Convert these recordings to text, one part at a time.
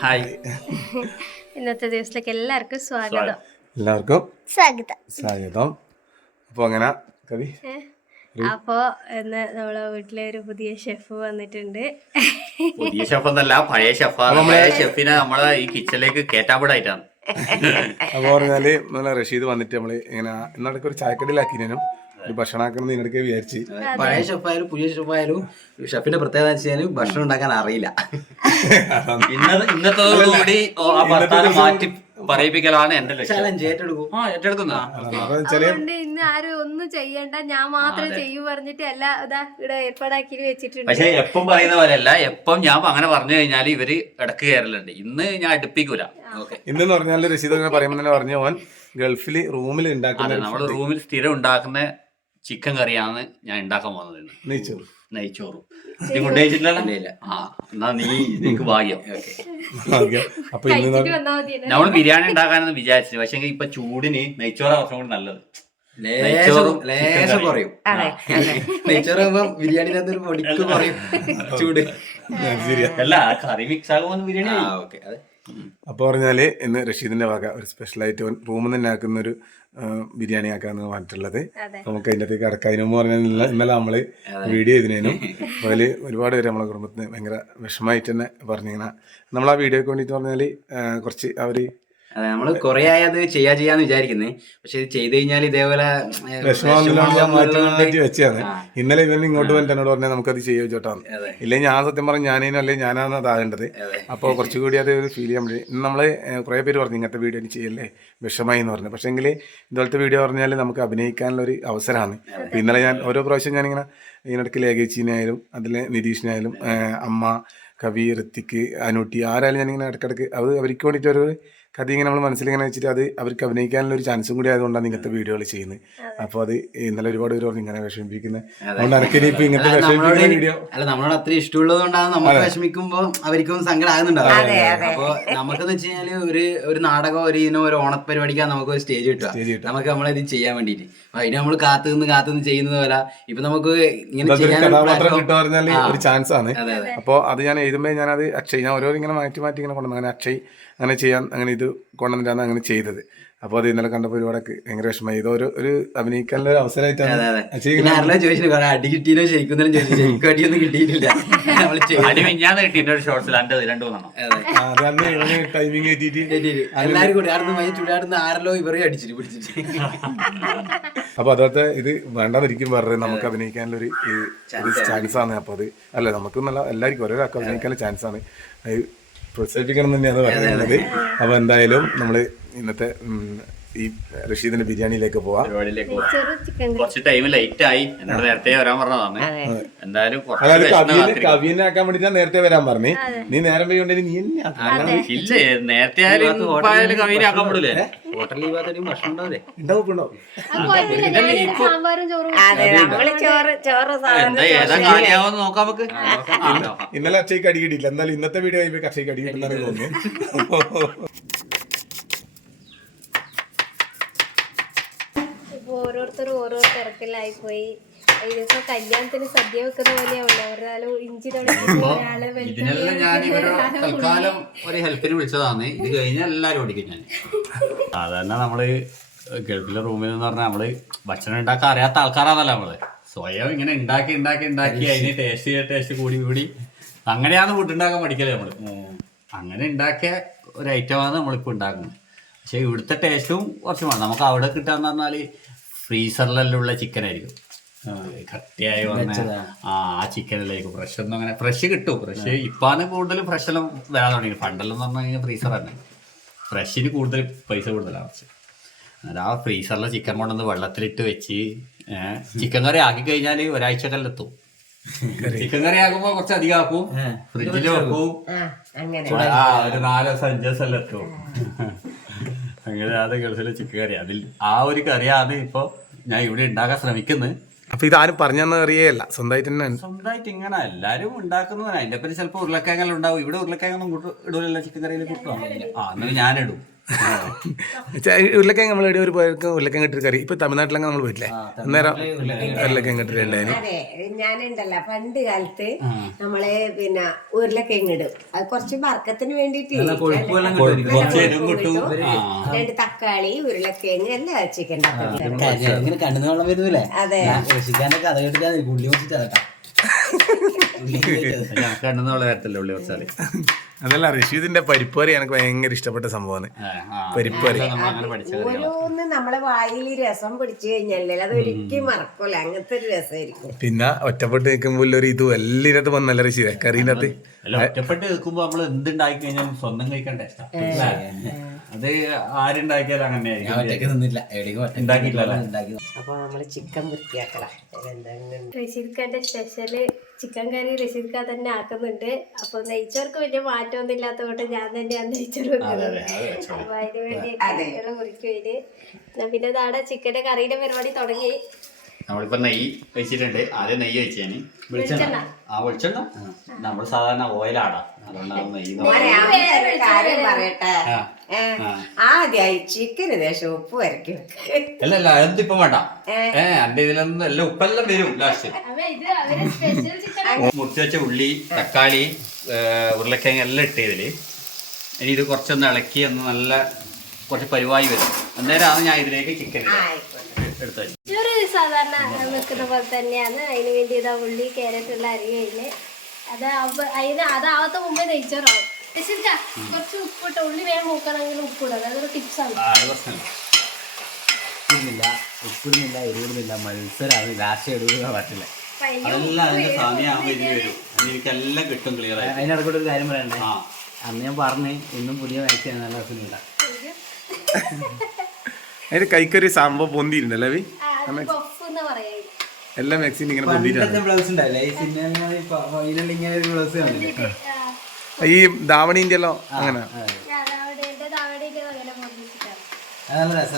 hi ഇന്നത്തെ ദിവസത്തിലേക്ക് എല്ലാവർക്കും സ്വാഗതം എല്ലാവർക്കും സ്വാഗതം സ്വാഗതം അപ്പൊ അങ്ങനെ കവി അപ്പോ ഇന്ന് നമ്മളെ വീട്ടിലെ ഒരു പുതിയ ഷെഫ് വന്നിട്ടുണ്ട് പുതിയ ഷെഫ് എന്നല്ല പഴയ ഷെഫാണ് നമ്മളെ ഷെഫിനെ നമ്മളെ ഈ കിച്ചണിലേക്ക് കേറ്റാപ്പടായിട്ടാണ് അപ്പൊ പറഞ്ഞാല് നമ്മളെ റഷീദ് വന്നിട്ട് നമ്മള് ഇങ്ങനെ ഇന്നടക്ക് ഒരു ചായക്കടയിലാക്കിനും ഭക്ഷണം നിനക്കെ വിചാരിച്ച് പഴയ ഷെഫായാലും പുതിയ ഷെഫായാലും ഷെഫിന്റെ പ്രത്യേകത വെച്ചാലും ഭക്ഷണം ഉണ്ടാക്കാൻ അറിയില്ല പറയിപ്പിക്കലാണ് എന്റെ ചലഞ്ച് ഇന്ന് ആരും ഒന്നും ചെയ്യണ്ട ഞാൻ മാത്രം ചെയ്യൂ പറഞ്ഞിട്ട് എല്ലാ ഇവിടെ ഏർപ്പാടാക്കി വെച്ചിട്ടുണ്ട് പക്ഷെ എപ്പം പറയുന്ന എപ്പം ഞാൻ അങ്ങനെ പറഞ്ഞു കഴിഞ്ഞാൽ ഇവര് ഇടക്ക് കയറലുണ്ട് ഇന്ന് ഞാൻ അടുപ്പിക്കൂല ഇന്ന് പറഞ്ഞാല് രസീത് പറയുമ്പോൾ തന്നെ പറഞ്ഞു പോവാൻ ഗൾഫിൽ റൂമിൽ ഉണ്ടാക്കുന്ന നമ്മള് റൂമിൽ സ്ഥിരം ഉണ്ടാക്കുന്ന ചിക്കൻ കറിയാണ് ഞാൻ ഉണ്ടാക്കാൻ പോകുന്നത് നെയ്ച്ചോറ് നെയ്ച്ചോറും നീ കൊണ്ടുപോയിട്ടില്ല ആ എന്നാ നീ നിനക്ക് ഭാഗ്യം നമ്മൾ ബിരിയാണി ഉണ്ടാക്കാനെന്ന് വിചാരിച്ചു പക്ഷെ ഇപ്പൊ ചൂടിന് നെയ്ച്ചോറാ കുറച്ചും കൂടി നല്ലത് ബിരിയാണി ചൂട് അല്ല കറി മിക്സ് ആകുമ്പോൾ ബിരിയാണി ഓക്കെ അതെ അപ്പൊ പറഞ്ഞാല് ഇന്ന് റഷീദിന്റെ വക ഒരു സ്പെഷ്യലായിട്ട് റൂമിൽ നിന്ന് ആക്കുന്ന ഒരു ബിരിയാണി ആക്കാന്ന് പറഞ്ഞിട്ടുള്ളത് നമുക്ക് അതിന്റെ അകത്തേക്ക് കടക്കാനും പറഞ്ഞാൽ ഇന്നലെ നമ്മള് വീഡിയോ ചെയ്തതിനും അതില് ഒരുപാട് പേര് നമ്മളെ കുടുംബത്തിന് ഭയങ്കര വിഷമമായിട്ട് തന്നെ പറഞ്ഞിങ്ങനെ നമ്മൾ ആ വീഡിയോക്ക് വേണ്ടിയിട്ട് പറഞ്ഞാല് കുറച്ച് അവര് അതെ നമ്മള് കുറെ ആയത് ചെയ്യാ ചെയ്യാന്ന് വിചാരിക്കുന്നേ പക്ഷെ ഇത് ചെയ്ത് കഴിഞ്ഞാൽ ഇതേപോലെ ഇന്നലെ ഇവനും ഇങ്ങോട്ട് എന്നോട് പറഞ്ഞാൽ നമുക്ക് അത് ചെയ്യാ ചോട്ടാണ് ഇല്ലെങ്കിൽ ഞാൻ സത്യം പറഞ്ഞു ഞാനേനും അല്ലെങ്കിൽ ഞാനാണ് അതാകേണ്ടത് അപ്പോൾ കുറച്ചുകൂടി അത് ഒരു ഫീൽ ചെയ്യാൻ പറ്റും നമ്മള് കുറെ പേര് പറഞ്ഞു ഇങ്ങനത്തെ വീഡിയോ ചെയ്യല്ലേ വിഷമായി എന്ന് പറഞ്ഞു പക്ഷെ ഇതുപോലത്തെ വീഡിയോ പറഞ്ഞാൽ നമുക്ക് അഭിനയിക്കാനുള്ള ഒരു അവസരമാണ് ഇന്നലെ ഞാൻ ഓരോ പ്രാവശ്യം ഞാനിങ്ങനെ ഇതിനിടയ്ക്ക് ലേഖീച്ചിനായാലും അതിലെ നിരീഷിനായാലും അമ്മ കവി ഋത്തിക്ക് അനൂട്ടി ആരായാലും ഞാനിങ്ങനെ ഇടയ്ക്കിടയ്ക്ക് അത് അവർക്ക് വേണ്ടിയിട്ട് കഥ ഇങ്ങനെ നമ്മൾ മനസ്സിലിങ്ങനെ വെച്ചിട്ട് അത് അവർക്ക് അഭിനയിക്കാനുള്ള ഒരു ചാൻസും കൂടി ആയതുകൊണ്ടാണ് ഇങ്ങനത്തെ വീഡിയോകൾ ചെയ്യുന്നത് അപ്പോൾ അത് ഇന്നലെ ഒരുപാട് പേര് പറഞ്ഞു ഇങ്ങനെ വിഷമിപ്പിക്കുന്നത് ഇങ്ങനത്തെ വീഡിയോ അല്ല നമ്മളോട് അത്രയും ഇഷ്ടമുള്ളതുകൊണ്ടാണ് നമ്മൾ വിഷമിക്കുമ്പോൾ അവർക്കൊന്നും സങ്കടമാകുന്നുണ്ടാവും അപ്പോൾ നമുക്കെന്ന് വെച്ച് കഴിഞ്ഞാല് ഒരു ഒരു നാടകം ഒരു ഇതിനോ ഒരു ഓണപരിപാടിക്കാൻ നമുക്ക് ഒരു സ്റ്റേജ് കിട്ടും നമുക്ക് നമ്മളിത് ചെയ്യാൻ വേണ്ടിട്ട് അപ്പൊ നമ്മൾ കാത്തു നിന്ന് കാത്തു നിന്ന് ചെയ്യുന്നത് പോലെ നമുക്ക് ഇങ്ങനെ ഒരു ചാൻസ് അപ്പോൾ അത് ഞാൻ എഴുതുമ്പോൾ ഞാൻ അത് അക്ഷയ് ഞാൻ ഓരോ ഇങ്ങനെ മാറ്റി മാറ്റി ഇങ്ങനെ കൊണ്ടുവന്നു അങ്ങനെ അക്ഷയ് അങ്ങനെ ചെയ്യാൻ അങ്ങനെ ഇത് കൊണ്ടുവന്നിട്ടാണ് അങ്ങനെ ചെയ്തത് അപ്പൊ അത് ഇന്നലെ കണ്ടപ്പോ ഒരുപാടൊക്കെ ഭയങ്കര വിഷമമായി ഇതൊരു ഒരു അഭിനയിക്കാനുള്ള ഒരു അവസരമായിട്ടാണ് അപ്പൊ അതൊക്കെ ഇത് വേണ്ടാന്നിരിക്കും പറഞ്ഞത് നമുക്ക് അഭിനയിക്കാനുള്ള ഒരു ചാൻസ് ആണ് അപ്പൊ അത് അല്ലെ നമുക്ക് നല്ല എല്ലാവർക്കും ഒരാൾക്ക് അഭിനയിക്കാനുള്ള ചാൻസ് ആണ് പ്രോത്സാഹിപ്പിക്കണം തന്നെയാണ് പറയുന്നത് അപ്പോൾ എന്തായാലും നമ്മൾ ഇന്നത്തെ ഈ റഷീദിന്റെ ബിരിയാണിയിലേക്ക് പോവാം കുറച്ച് ടൈം ലൈറ്റ് ആയി എന്നോട് നേരത്തെ വരാൻ പറഞ്ഞതാണ് എന്തായാലും കവിനെ ആക്കാൻ വേണ്ടി നേരത്തെ വരാൻ പറഞ്ഞു നീ നേരം പോയി നീ ഇല്ല നേരത്തെ ആയാലും കവിനെ ആക്കാൻ പറ്റില്ലേ ഇന്നലെ അച്ഛക്ക് അടി കിട്ടിയില്ല ഇന്നത്തെ വീഡിയോ കഴിയുമ്പോ കർഷകർ അടി കിട്ടുന്നു ഓരോരുത്തർ ഓരോ തിരക്കിലായി പോയി ഇതിപ്പോ കല്യാണത്തിന് സദ്യ വെക്കുന്ന പോലെയാവില്ല വിളിച്ചതാണ് ഇത് കഴിഞ്ഞാൽ എല്ലാരും ഓടിക്കും ഞാൻ അതന്നെ നമ്മള് ഗൾഫിലെ റൂമിൽ നിന്ന് പറഞ്ഞാൽ നമ്മള് ഭക്ഷണം ഉണ്ടാക്കാൻ അറിയാത്ത ആൾക്കാരാണല്ലോ നമ്മള് സ്വയം ഇങ്ങനെ ഉണ്ടാക്കി ഉണ്ടാക്കി ഉണ്ടാക്കി അതിന് ടേസ്റ്റ് ചെയ്ത ടേസ്റ്റ് കൂടി കൂടി അങ്ങനെയാണ് വീട്ടുണ്ടാക്കാൻ പഠിക്കല് നമ്മള് അങ്ങനെ ഉണ്ടാക്കിയ ഒരു ഐറ്റമാണ് നമ്മളിപ്പോ ഉണ്ടാക്കുന്നത് പക്ഷെ ഇവിടുത്തെ ടേസ്റ്റും കുറച്ചും വേണം നമുക്ക് അവിടെ കിട്ടാന്ന് പറഞ്ഞാല് ഫ്രീസറിലുള്ള ചിക്കൻ ആയിരിക്കും കട്ടിയായി വന്ന ആ ചിക്കനിലേക്ക് ഫ്രഷ് ഒന്നും അങ്ങനെ ഫ്രഷ് കിട്ടും ഫ്രഷ് ഇപ്പാണ് കൂടുതൽ ഫ്രഷെല്ലാം വരാൻ തുടങ്ങി ഫണ്ടെല്ലാം പറഞ്ഞു കഴിഞ്ഞാൽ ഫ്രീസർ തന്നെ ഫ്രഷിന് കൂടുതൽ പൈസ കൂടുതലാണ് പക്ഷെ എന്നാലും ആ ഫ്രീസറിലെ ചിക്കൻ കൊണ്ടൊന്ന് വെള്ളത്തിലിട്ട് വെച്ച് ചിക്കൻ കറി ആക്കി കഴിഞ്ഞാൽ ഒരാഴ്ചക്കെല്ലാം എത്തും ചിക്കൻ കറി ആകുമ്പോ കുറച്ച് അധികം ആക്കും ഫ്രിഡ്ജിൽ വെക്കും ആ ഒരു നാലോ അഞ്ചോ ദിവസം എത്തും അങ്ങനെ അത് ഗൾഫിലെ ചിക്കൻ കറി അതിൽ ആ ഒരു കറിയാണ് ഇപ്പൊ ഞാൻ ഇവിടെ ഉണ്ടാക്കാൻ ശ്രമിക്കുന്നത് അപ്പൊ ഇതാരും പറഞ്ഞെന്ന് അറിയല്ല സ്വന്തമായിട്ട് തന്നെ സ്വന്തമായിട്ട് ഇങ്ങനെ എല്ലാരും ഉണ്ടാക്കുന്നതാണ് അതിന്റെ പേര് ചിലപ്പോ ഉരുളക്കായകൾ ഉണ്ടാവും ഇവിടെ ഉരുളക്കായകൊന്നും ഇടൂലല്ല ചിക്കൻ കറിയിൽ കൂട്ടുവാണെങ്കിൽ ആ എന്നാലും ഞാനിടും ഉരുളക്കൻ നമ്മൾ എവിടെ ഒരു പോയാലും ഉരുളക്കൻ കെട്ടി കറി ഇപ്പൊ തമിഴ്നാട്ടിലൊക്കെ നമ്മൾ പോയില്ലേ അന്നേരം ഉരുളക്കൻ കെട്ടിട്ടുണ്ടായി ഞാനുണ്ടല്ലോ പണ്ട് കാലത്ത് നമ്മള് പിന്നെ ഉരുളക്കൻ ഇടും അത് കുറച്ച് വർക്കത്തിന് വേണ്ടിട്ട് രണ്ട് തക്കാളി ഉരുളക്കിഞ്ഞ് എല്ലാം വെച്ചിട്ടുണ്ടാക്കും അതെ കഥ കേട്ടിട്ടാ അതല്ല റഷീദിന്റെ പരിപ്പറി എനിക്ക് ഭയങ്കര ഇഷ്ടപ്പെട്ട സംഭവമാണ് പരിപ്പറി ഓരോന്ന് നമ്മളെ വായിൽ രസം പിടിച്ചു കഴിഞ്ഞല്ലേ അത് ഒരിക്കലും മറക്കൂല അങ്ങനത്തെ ഒരു രസമായിരിക്കും പിന്നെ ഒറ്റപ്പെട്ട് നിൽക്കുമ്പോൾ ഒരു ഇത് എല്ലാത്ത വന്നല്ല റഷീദ് കറിയിനകത്ത് ഒറ്റപ്പെട്ട് നിൽക്കുമ്പോ നമ്മൾ എന്തുണ്ടാക്കി കഴിഞ്ഞാൽ സ്വന്തം കഴിക്കണ്ട അത് ആരുണ്ടാക്കിയാലും അങ്ങനെ അപ്പൊ നമ്മള് ചിക്കൻ വൃത്തിയാക്കലാണ് സ്പെഷ്യല് ചിക്കൻ കറി റഷീദ് ഖാൻ തന്നെ ആക്കുന്നുണ്ട് അപ്പൊ നെയ്ച്ചോർക്ക് വലിയ മാറ്റമൊന്നും ഇല്ലാത്തതുകൊണ്ട് ഞാൻ തന്നെയാണ് നെയ്ച്ചോറ് മുറിക്കും പിന്നെ നാടെ ചിക്കന്റെ കറിയുടെ പരിപാടി തുടങ്ങി നമ്മളിപ്പോ നെയ്യ് വെച്ചിട്ടുണ്ട് ആദ്യം നെയ്യ് വെച്ചാണ് ആ വെളിച്ചെണ്ണ നമ്മള് സാധാരണ ഓയിലാടാ അതുകൊണ്ടാണ് നെയ്യ് പറയട്ടെ ആദ്യമായി ചിക്കൻ ദേശം ഉപ്പ് വരയ്ക്കും അല്ല അല്ല അതൊന്നും ഇപ്പൊ വേണ്ട ഏ അന്റെ ഇതിലൊന്നും അല്ല ഉപ്പെല്ലാം വരും ലാസ്റ്റ് മുറിച്ചുവച്ച ഉള്ളി തക്കാളി ഉരുളക്കിഴങ്ങ എല്ലാം ഇട്ടതില് ഇനി ഇത് കുറച്ചൊന്ന് ഇളക്കി ഒന്ന് നല്ല കുറച്ച് പരിവായി വരും അന്നേരമാണ് ഞാൻ ഇതിലേക്ക് ചിക്കൻ എടുത്തു സാധാരണ നിൽക്കുന്ന പോലെ തന്നെയാണ് അതിന് വേണ്ടി ഇതാ ഉള്ളി കേരറ്റുള്ള അരി കഴിഞ്ഞ് അത് അതിന് മുമ്പേ നെയ്ച്ചോറാവും ഉപ്പിടുന്നില്ല എരിവിടുന്നില്ല മത്സരം ലാസ്റ്റ് എടുക്കാൻ പറ്റില്ല അതെല്ലാം അതിന്റെ സമയമാകുമ്പോൾ കിട്ടും ക്ലിയർ അതിനിടക്ക് ഒരു കാര്യം പറയണ്ടേ അന്ന് ഞാൻ പറഞ്ഞു ഇന്നും പുതിയ മാച്ച് ചെയ്യാൻ നല്ല അസുഖം ഇല്ല അതിന്റെ കൈക്കൊരു സംഭവം പൊന്തിയിട്ടുണ്ടല്ലേ എല്ലാം മാക്സിനും ഇങ്ങനെ ബ്ലൗസ് ഉണ്ടല്ലേ സിനിമ ബ്ലൗസ് ആണല്ലേ ഈ ദാവണി ദാവണീന്റെല്ലോ അങ്ങനെ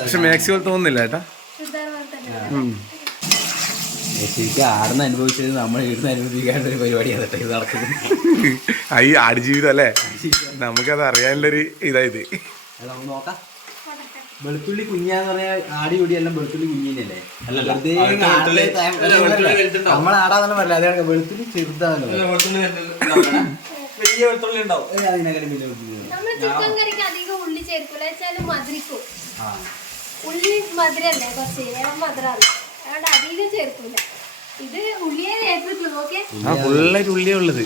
പക്ഷെ മാക്സിമൽ തോന്നുന്നില്ല ഏട്ടാ ആടുന്ന അനുഭവിച്ചത് നമ്മൾ ഇവിടുന്ന് അനുഭവിക്കാനുള്ള ഒരു പരിപാടിയാണ് ഇത് നടക്കുന്നത് ഈ ആട് ജീവിതം അല്ലേ നമുക്കത് അറിയാനുള്ളൊരു ഇതായത് വെളുത്തുള്ളി കുഞ്ഞാന്ന് പറഞ്ഞാൽ ആടി കൂടിയെല്ലാം വെളുത്തുള്ളി കുഞ്ഞിനല്ലേ നമ്മൾ ആടാന്നല്ലേ പറഞ്ഞത് അതാണ് വെളുത്തുള്ളി ചെറുതാണല്ലോ വലിയ വെളുത്തുള്ളി ഉണ്ടാവും അതിനകലും വലിയ വെളുത്തുള്ളി ഉള്ളി മധുരല്ലേ കുറച്ച് മധുരാണ് അതുകൊണ്ട് അധികം ചേർക്കൂല ഇത് ഉള്ളിയെ ഉള്ളിയാ ഉള്ളത്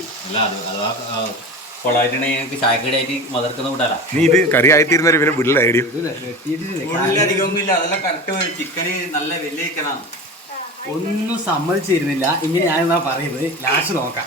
നീ ഇത് കറി ആയിത്തീരുന്നൊരു പിന്നെ ഇല്ല അതെല്ലാം ഒന്നും സമ്മതിച്ചിരുന്നില്ല ഇങ്ങനെ ഞാൻ പറയുന്നത് ലാസ്റ്റ് നോക്കാം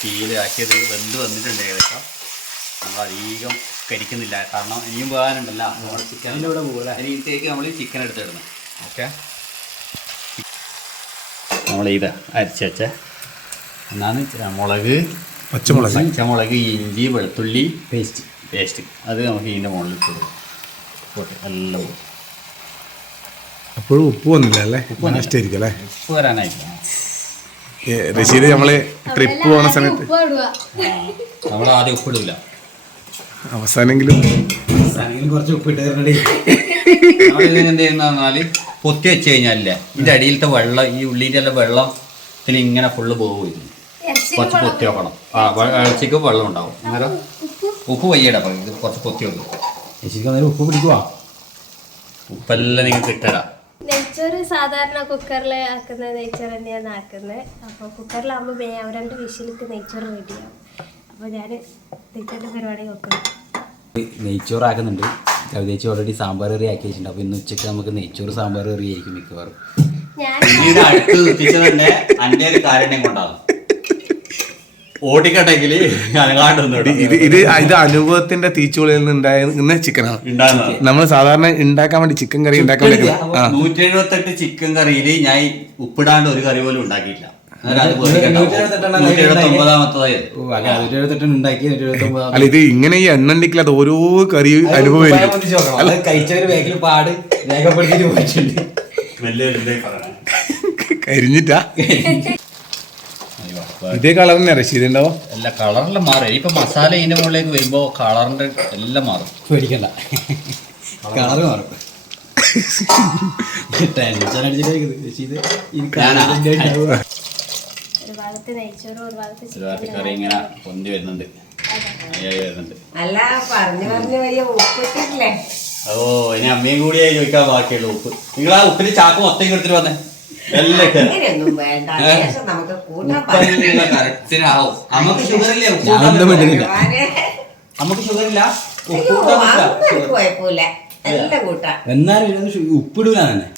ചീലയാക്കിയത് വെന്ത് വന്നിട്ടുണ്ട് ഏകദേശം നമ്മൾ അധികം കരിക്കുന്നില്ല കാരണം ഇനിയും പോകാനുണ്ടല്ലോ നമ്മൾ ചിക്കനിൻ്റെ കൂടെ പോകില്ല അതിനകത്തേക്ക് നമ്മൾ ചിക്കൻ എടുത്തിടുന്നു ഓക്കെ നമ്മൾ ഇത് അരച്ച് വെച്ച എന്നാണ് മുളക് പച്ചമുളക് പച്ചമുളക് ഇഞ്ചി വെളുത്തുള്ളി പേസ്റ്റ് പേസ്റ്റ് അത് നമുക്ക് ഇതിൻ്റെ മുകളിൽ കൊടുക്കും നല്ല അപ്പോഴും ഉപ്പ് വന്നില്ല അല്ലേ ഉപ്പ് നഷ്ടമായിരിക്കും അല്ലേ ഉപ്പ് വരാനായിരിക്കും റഷീദ് നമ്മള് ട്രിപ്പ് പോണ സമയത്ത് അവസാനെങ്കിലും കുറച്ച് ഉപ്പിട്ടാല് പൊത്തി വെച്ച് കഴിഞ്ഞാലേ ഇതിന്റെ അടിയിലത്തെ വെള്ളം ഈ ഉള്ളിന്റെ എല്ലാം വെള്ളത്തിന് ഇങ്ങനെ ഫുള്ള് പോകുമായിരുന്നു കുറച്ച് പൊത്തി വെക്കണം ആ വെള്ളച്ചക്ക് വെള്ളം ഉണ്ടാവും അന്നേരം ഉപ്പ് വയ്യടാ കുറച്ച് പൊത്തി വെക്കും ചേച്ചിക്ക് അന്നേരം ഉപ്പ് പിടിക്കുവാ ഉപ്പെല്ലാം നിങ്ങൾക്ക് ഇട്ടടാ നെയ്ച്ചോറ് സാധാരണ കുക്കറിൽ ആക്കുന്ന നെയ്ച്ചോറ് തന്നെയാണ് ആക്കുന്നത് അപ്പോൾ കുക്കറിലാകുമ്പോൾ വേ രണ്ട് വിഷയിലേക്ക് നെയ്ച്ചോറ് വേണ്ടിയാണ് അപ്പോൾ ഞാൻ നെയ്ച്ചോറിൻ്റെ പരിപാടി നോക്കുന്നു നെയ്ച്ചോറ് ആക്കുന്നുണ്ട് കവിതേച്ചി ഓൾറെഡി സാമ്പാർ കറി ആക്കി വെച്ചിട്ടുണ്ട് അപ്പൊ ഇന്ന് ഉച്ചയ്ക്ക് നമുക്ക് നെയ്ച്ചോറ് സാമ്പാർ കറി ആയിരിക്കും മിക്കവാറും അടുത്ത് എത്തിച്ചത് തന്നെ അന്റെ ഒരു കാരണം കൊണ്ടാകും ഓടിക്കടകില് ഇത് ഇത് ഇത് അനുഭവത്തിന്റെ തീച്ചുളിയിൽ നിന്ന് ഉണ്ടായിരുന്ന ചിക്കനാണ് നമ്മള് സാധാരണ ഉണ്ടാക്കാൻ വേണ്ടി ചിക്കൻ കറി ഉണ്ടാക്കാൻ വേണ്ടി നൂറ്റി എഴുപത്തി ചിക്കൻ കറിയില് ഞാൻ ഉപ്പിടാണ്ട് ഒരു കറി പോലും ഉണ്ടാക്കിയില്ല അല്ല ഇത് ഇങ്ങനെ ഈ എണ്ണണ്ടിക്കില്ലാത്ത ഓരോ കറി അനുഭവം കരിഞ്ഞിട്ടാ ഇതേ കളർ തന്നെ റഷീദുണ്ടാവോ അല്ല കളറിലെ മാറും ഇപ്പൊ മസാല ഇതിന്റെ മുകളിലേക്ക് വരുമ്പോ കളറിന്റെ എല്ലാം മാറും പേടിക്കണ്ട കളർ മാറും ഓ ഇനി അമ്മയും കൂടിയായി ചോദിക്കാൻ ബാക്കിയുള്ള ഉപ്പ് നിങ്ങൾ ആ ഉപ്പിന് ചാക്ക് മൊത്തം കെടുത്തിട്ട് വന്നേ നമുക്ക് ഷുഗറില്ല എന്നാലും ഉപ്പിടൂല തന്നെ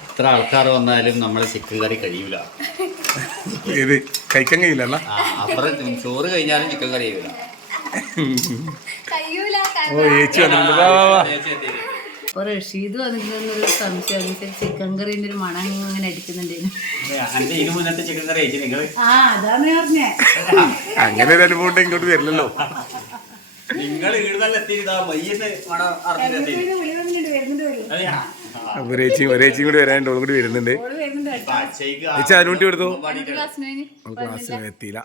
എത്ര ആൾക്കാർ വന്നാലും നമ്മള് ചിക്കൻ കറി കഴിയൂല ഇത് കഴിക്കാൻ കഴിയില്ല അപ്പുറം ചോറ് കഴിഞ്ഞാലും ചിക്കൻ കറി കഴിയൂല കൊറേ ഷീത് വന്നിട്ടുണ്ടെന്നൊരു സംശയം ചിക്കൻ കറിന്റെ ഒരു മണം അങ്ങനെ അടിക്കുന്നുണ്ട് ആ അതാണ് പറഞ്ഞേ അങ്ങനെ ഒരു അനുഭവം ഇങ്ങോട്ട് വരില്ലല്ലോ വരുന്നുണ്ട് വരുന്നുണ്ട് എത്തിയില്ല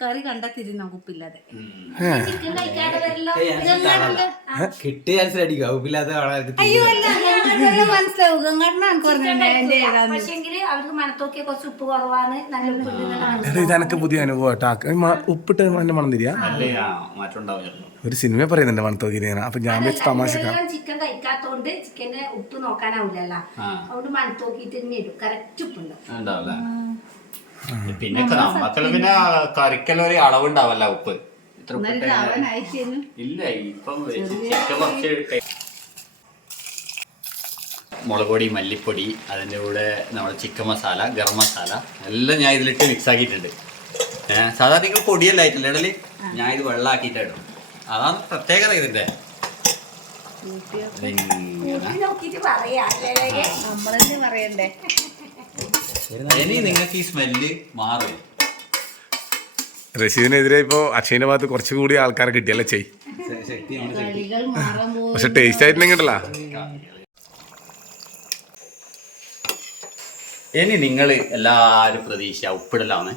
കറി കണ്ടെത്തിരുന്നു ഉപ്പില്ലാതെ ഇതെനക്ക് പുതിയ അനുഭവം ഉപ്പിട്ട് മണം തിരിയാ ഒരു സിനിമ പറയുന്നുണ്ട് മണത്തോക്കിന് അപ്പൊ ഞാൻ വെച്ച് തമാശ ചിക്കൻ കഴിക്കാത്തോണ്ട് ചിക്കന്റെ ഉപ്പ് നോക്കാനാവില്ലല്ലോ അതുകൊണ്ട് മണത്തോക്കിട്ട് തന്നെ ഇടും കറക്റ്റ് ഉപ്പുണ്ടാവും പിന്നെ നമ്മത്തിൽ പിന്നെ കറിക്കെല്ലാം ഒരു അളവുണ്ടാവല്ല ഉപ്പ് ഇല്ല ഇപ്പം മുളക് പൊടി മല്ലിപ്പൊടി അതിൻ്റെ കൂടെ നമ്മുടെ ചിക്കൻ മസാല ഗരം മസാല എല്ലാം ഞാൻ ഇതിലിട്ട് മിക്സ് ആക്കിയിട്ടുണ്ട് സാധാരണ നിങ്ങൾ പൊടിയല്ല ആയിട്ടില്ല ഞാൻ ഇത് വെള്ളമാക്കിയിട്ടു അതാണ് പ്രത്യേകത ഇതിൻ്റെ പറയണ്ടേ നിങ്ങൾക്ക് ഈ സ്മെല്ല് മാറും റഷീദിനെതിരെ ഇപ്പോ അക്ഷയന്റെ ഭാഗത്ത് കുറച്ചു കൂടി ആൾക്കാരെ കിട്ടിയല്ലേ ചെയ് പക്ഷെ ടേസ്റ്റ് ആയിട്ടില്ല ഇനി നിങ്ങള് എല്ലാരും പ്രതീക്ഷ ഉപ്പിടലാണ്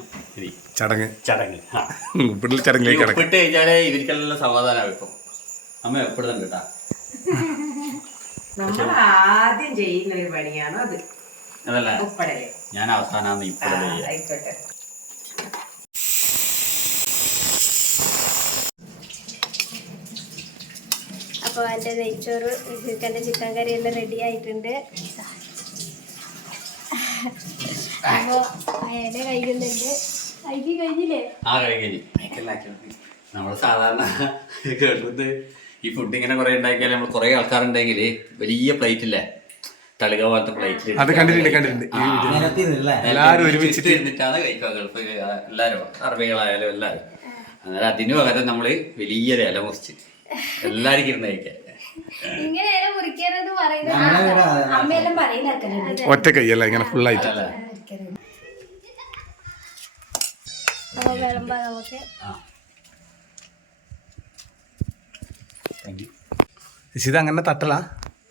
ചടങ്ങ് ചടങ്ങ് ഉപ്പിടൽ ചടങ്ങിലേക്ക് ഉപ്പിട്ട് കഴിഞ്ഞാലേ ഇവർക്കെല്ലാം സമാധാനം ഇപ്പൊ അമ്മ എപ്പിടുന്നുണ്ട് കേട്ടാ ആദ്യം ചെയ്യുന്ന ഒരു പണിയാണോ അത് അതല്ലേ ഉപ്പിടലേ ഞാൻ അവസാനാന്ന് ഇപ്പോഴും ചെയ്യാം അപ്പോൾ എൻ്റെ നെയ്ച്ചോറ് എൻ്റെ ചിക്കൻ കറി എല്ലാം റെഡി ആയിട്ടുണ്ട് അപ്പോൾ അയാളെ കഴിക്കുന്നുണ്ട് അയക്ക് കഴിഞ്ഞില്ലേ ആ കഴിക്കഞ്ഞി നമ്മൾ സാധാരണ കേട്ടിട്ട് ഈ ഫുഡ് ഇങ്ങനെ കുറേ ഉണ്ടാക്കിയാൽ നമ്മൾ കുറേ ആൾക്കാരുണ്ടെങ്കിൽ വലിയ പ്ലേറ്റ് ഇല്ലേ അത് കണ്ടിട്ടുണ്ട് കണ്ടിട്ടുണ്ട് എല്ലാരും ഒരുമിച്ചിട്ട് ഇരുന്നിട്ടാണ് കഴിക്കുക ഗൾഫ് എല്ലാരും അറബികളായാലും എല്ലാരും അന്നേരം അതിനു പകരം നമ്മള് വലിയൊരു ഇല മുറിച്ച് എല്ലാരും ഇരുന്ന് ഒറ്റ കയ്യല്ല ഇങ്ങനെ ഫുള്ളായിട്ട് ഇത് അങ്ങനെ തട്ടലാ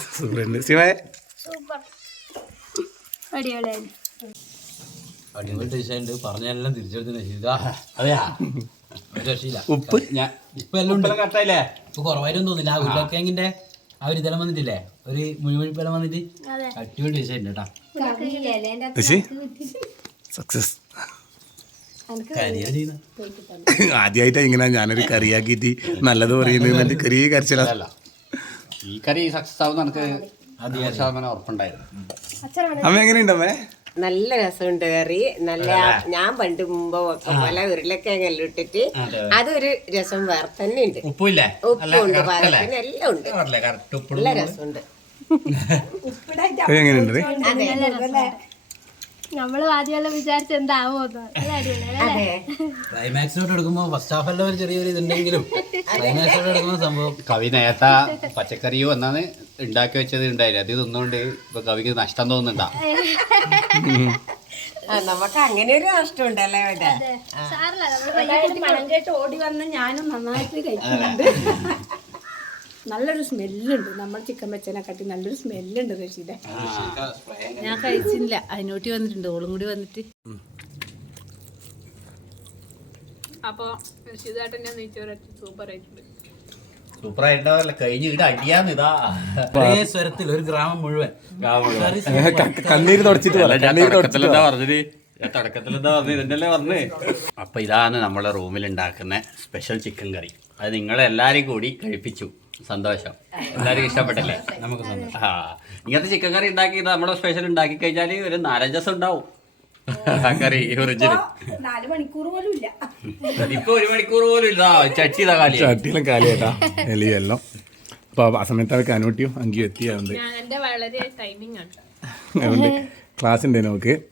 സൂപ്പർ അടിപൊളി ടീച്ചറുണ്ട് പറഞ്ഞെല്ലാം തിരിച്ചെടുത്തിട്ടുണ്ട് തോന്നില്ല ആ ഉള്ളൊക്കെ ആ ഒരു ഇതെല്ലാം വന്നിട്ടില്ലേ ഒരു മുഴുവഴിപ്പം വന്നിട്ട് അടിപൊളി ടീച്ചറുണ്ട് സക്സസ് ആദ്യമായിട്ടാ ഇങ്ങനെ ഞാനൊരു കറിയാക്കിയിട്ട് നല്ലത് പറയുന്നത് കറി കരച്ചില്ല ഈ കറി സക്സസ് ആവും നമുക്ക് നല്ല രസമുണ്ട് കറി നല്ല ഞാൻ പണ്ട് മുമ്പ് പല ഉരുളക്കിഴങ്ങ് എല്ലാം ഇട്ടിട്ട് അതൊരു രസം വേറെ തന്നെ ഉണ്ട് ഉപ്പില്ലേ ഉപ്പുണ്ട് എല്ലാം ഉണ്ട് നല്ല രസമുണ്ട് എങ്ങനെയുണ്ട് പച്ചക്കറിയോ എന്നാണ് ഉണ്ടാക്കി വെച്ചത് ഉണ്ടായില്ല അത് തിന്നോണ്ട് ഇപ്പൊ കവിക്ക് നഷ്ടം തോന്നുന്നുണ്ട നമുക്ക് അങ്ങനെ ഒരു നഷ്ടം ഉണ്ടല്ലേ ഇവിടെ കേട്ട് ഓടി വന്ന ഞാനും നന്നായിട്ട് കഴിക്കുന്നുണ്ട് നല്ലൊരു സ്മെല്ലുണ്ട് നമ്മൾ ചിക്കൻ വെച്ചതിനെ കാട്ടി നല്ലൊരു സ്മെല്ലുണ്ട് റഷീദെ ഞാൻ കഴിച്ചില്ല അതിനോട്ടി വന്നിട്ടുണ്ട് ഓളും കൂടി വന്നിട്ട് സൂപ്പർ ആയിട്ടുണ്ടാവല്ലേ കഴിഞ്ഞ ഇവിടെ അടിയാന്നിതാ സ്വരത്തിൽ ഒരു ഗ്രാമം മുഴുവൻ കണ്ണീര് തുടച്ചിട്ട് തുടക്കത്തിലെന്താ പറഞ്ഞത് ഇതന്നല്ലേ പറഞ്ഞേ അപ്പൊ ഇതാണ് നമ്മളെ റൂമിൽ ഉണ്ടാക്കുന്ന സ്പെഷ്യൽ ചിക്കൻ കറി അത് നിങ്ങളെല്ലാരെയും കൂടി കഴിപ്പിച്ചു സന്തോഷം എല്ലാവർക്കും ഇഷ്ടപ്പെട്ടല്ലേ നമുക്ക് സന്തോഷം ഇങ്ങനത്തെ ചിക്കൻ കറി ഉണ്ടാക്കി നമ്മുടെ സ്പെഷ്യൽ ഉണ്ടാക്കി കഴിഞ്ഞാല് ഒരു നാലഞ്ചസം ഉണ്ടാവും എല്ലാം അപ്പൊ ആ സമയത്ത് അവർക്ക് അനുവട്ടിയും അങ്കിയും എത്തിയാണ് ക്ലാസ് ഉണ്ട് നമുക്ക്